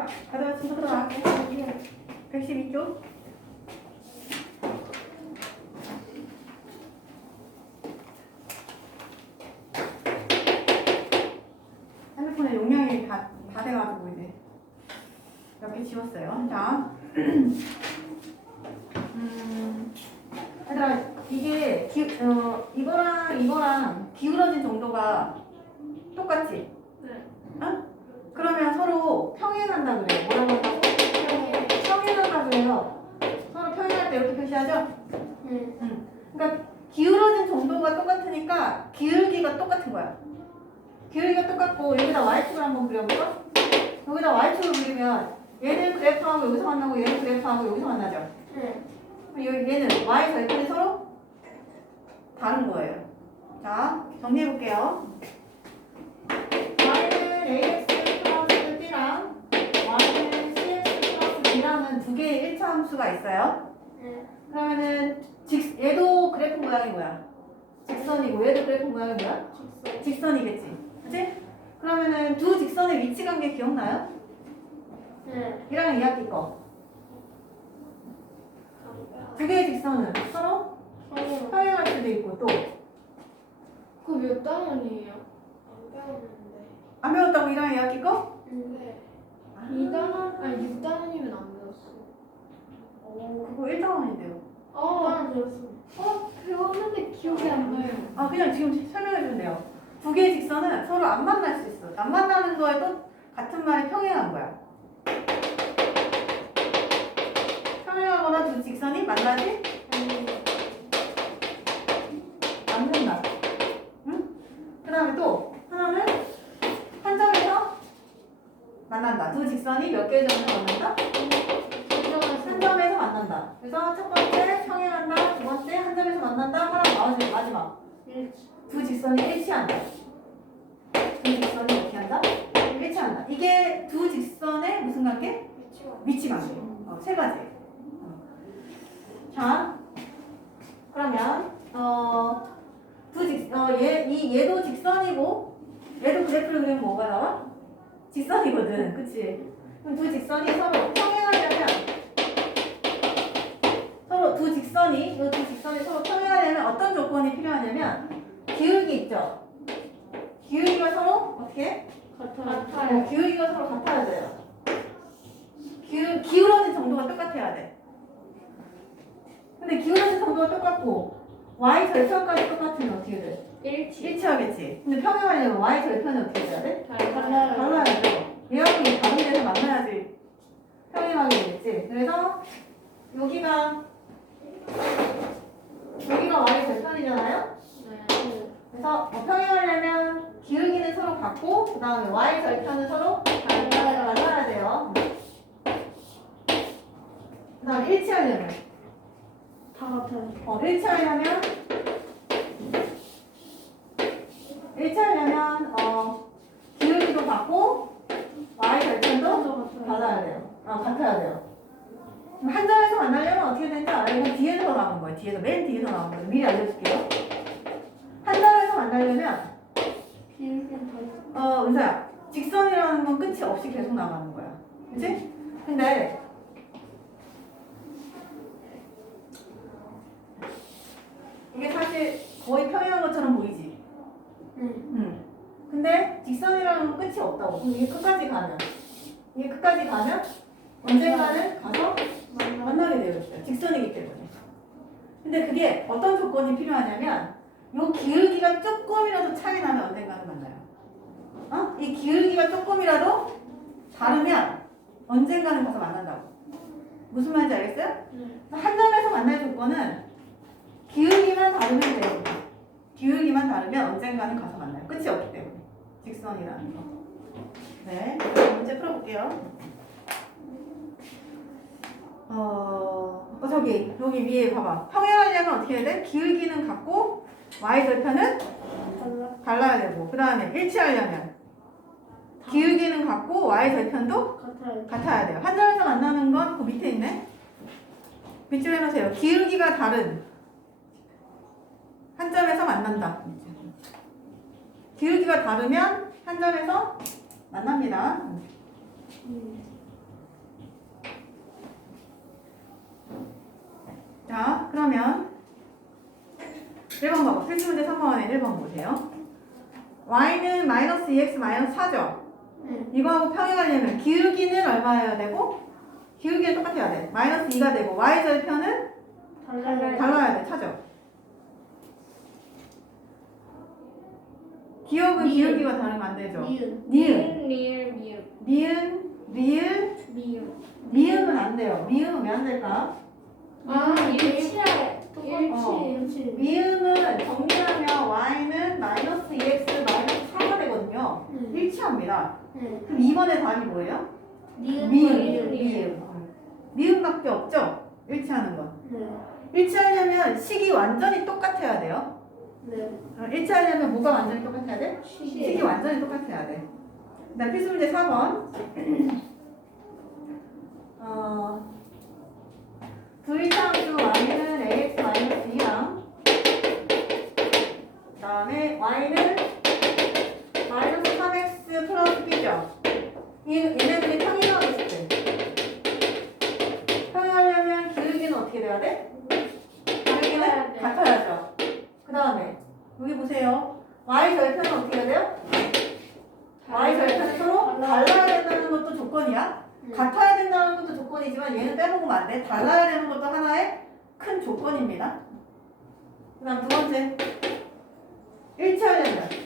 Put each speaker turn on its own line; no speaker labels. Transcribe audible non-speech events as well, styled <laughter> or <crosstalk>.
자, 가져와 친구 들어와. 112쪽. 핸드폰에 용량이 다, 다 돼가지고 이제 몇 개 지웠어요. 자, <clears throat> 음, 얘들아 이게 기, 어, 이거랑 이거랑 기울어진 정도가 똑같지?
네.
어? 그러면 서로 평행한다 그래요. 뭐라고 한다고? 평행한다 그래요. 서로 평행할 때 이렇게 표시하죠?
네.
그러니까 기울어진 정도가 똑같으니까 기울기가 똑같은 거야. 기울기가 똑같고 여기다 y축을 한번 그려볼까? 여기다 y축을 그리면 얘는 그래프하고 여기서 만나고 얘는 그래프하고 여기서 만나죠.
네.
그럼 여기 얘는 y 절편이 서로 다른 거예요. 자, 정리해 볼게요. y는 ax 함수가 있어요.
네.
그러면은 직, 얘도 그래프 모양이 뭐야? 직선이고 얘도 그래프 모양이 뭐야?
직선.
직선이겠지. 그치? 그러면은 두 직선의 위치 관계 기억나요?
네.
1학년 2학기 거. 두 개의 직선은 서로. 평행할 수도 있고 또안
그몇 단원이에요? 안 배웠는데.
배웠다고 1학년 2학기 거?
네. 2단원? 아니 6단원이면 안 배웠어. 오.
그거 1단원인데요.
어. 단원 배웠어. 어? 배웠는데 기억이 안 나요.
아 그냥 지금 설명해 주면 돼요. 두 개의 직선은 서로 안 만날 수 있어. 안 만나는 거에도 같은 말이 평행한 거야. 평행하거나 두 직선이 만나지 않는다. 응? 그 다음에 또 하나는 한 점에서 만난다. 두 직선이 몇 개의 점에서 만난다? 한 점에서 만난다. 그래서 첫 번째 평행한다. 두 번째 한 점에서 만난다. 하나 마지막. 마지막. 두 직선이 일치한다. 두 직선이 어떻게 한다? 일치한다. 이게 두 직선의 무슨 관계? 위치 관계. 어, 세 가지. 어. 자, 그러면 어, 두 직, 어, 얘, 이 얘도 직선이고 얘도 그래프를 그리면 뭐가 나와? 직선이거든, 그치? 그럼 두 직선이 서로 평행하려면 어떤 조건이 필요하냐면 기울기 있죠? 기울기가 서로 어떻게? 어, 기울기가 서로 같아야 돼요. 기울, 기울어진 정도가 똑같아야 돼. 근데 기울어진 정도가 똑같고 y 절편까지 똑같으면 어떻게 돼?
일치.
일치하겠지. 근데 평행하려면 y 절편이 어떻게 돼야 돼?
달라요.
달라야죠. 얘하고 이 다른 데서 만나야지 평행하게 되겠지. 그래서 여기가 여기가 y 절편이잖아요.
네.
그래서 뭐 평행하려면 기울기는 서로 같고 그 다음에 y 절편은 서로 달라야, 달라야 돼요. 그 다음에 일치하려면
다 같아요.
어, 일치하려면 일치하려면 어, 기울기도 같고 y 절편도 달라야 돼요. 아 같아야 돼요. 그럼 한 점에서 만나려면 어떻게 되는지 알아요? 이건 뒤에서 나온 거예요. 뒤에서 맨 뒤에서 나온 거예요. 미리 알려줄게요. 한 점에서 만나려면. 어 은서야 직선이라는 건 끝이 없이 계속 나가는 거야. 그치? 근데 이게 사실 거의 평행한 것처럼 보이지.
네.
응. 근데 직선이라는 건 끝이 없다고. 그럼 이게 끝까지 가면 이게 끝까지 가면 언젠가는 가서 만나게 되어 있어요. 직선이기 때문에. 근데 그게 어떤 조건이 필요하냐면 요 기울기가 조금이라도 차이 나면 언젠가는 만나요. 어? 이 기울기가 조금이라도 다르면 언젠가는 가서 만난다고. 무슨 말인지 알겠어요?
네.
한 점에서 만날 조건은 기울기만 다르면 돼요. 기울기만 다르면 언젠가는 가서 만나요. 끝이 없기 때문에. 직선이라는 거. 네. 문제 풀어볼게요. 어, 어, 저기, 여기 위에 봐봐. 평행하려면 어떻게 해야 돼? 기울기는 같고, y 절편은
달라.
달라야 되고, 그 다음에 일치하려면 기울기는 같고, y 절편도. 같아야 돼요. 한 점에서 만나는 건 그 밑에 있네. 밑줄 해놓으세요. 기울기가 다른 한 점에서 만난다. 기울기가 다르면 한 점에서 만납니다.
음.
그러면 1번 봐봐. 필수 문제 3번에 1번 보세요. y는 마이너스 2x 마이너스 4죠?
네.
이거하고 평행하려면 기울기는 얼마여야 되고 기울기는 똑같아야 돼. 마이너스 2가 되고 y 절편은
달라요.
달라야 돼. 차죠? 기억은
니은.
기울기가 다르면 안 되죠?
미은.
니은,
리을 미음.
니은, 리을,
미음.
미음은 안 돼요. 미음은 왜 안 될까?
아 일치야.
어.
일치 일치.
미음은 정리하면 y는 마이너스 2x 마이너스 4가 되거든요.
네.
일치합니다.
네.
그럼 2번의 답이 뭐예요?
미음.
미음,
미음.
미음. 미음밖에 없죠? 일치하는 건.
네.
일치하려면 식이 완전히 똑같아야 돼요.
네.
어, 일치하려면 뭐가 완전히 똑같아야 돼? 식이. 완전히 똑같아야 돼. 그다음 필수 문제 4번. 달라야 된다는 것도 조건이야.
네.
같아야 된다는 것도 조건이지만 얘는 빼먹으면 안 돼. 달라야 되는 것도 하나의 큰 조건입니다. 그 다음 두 번째. 일치하려면 기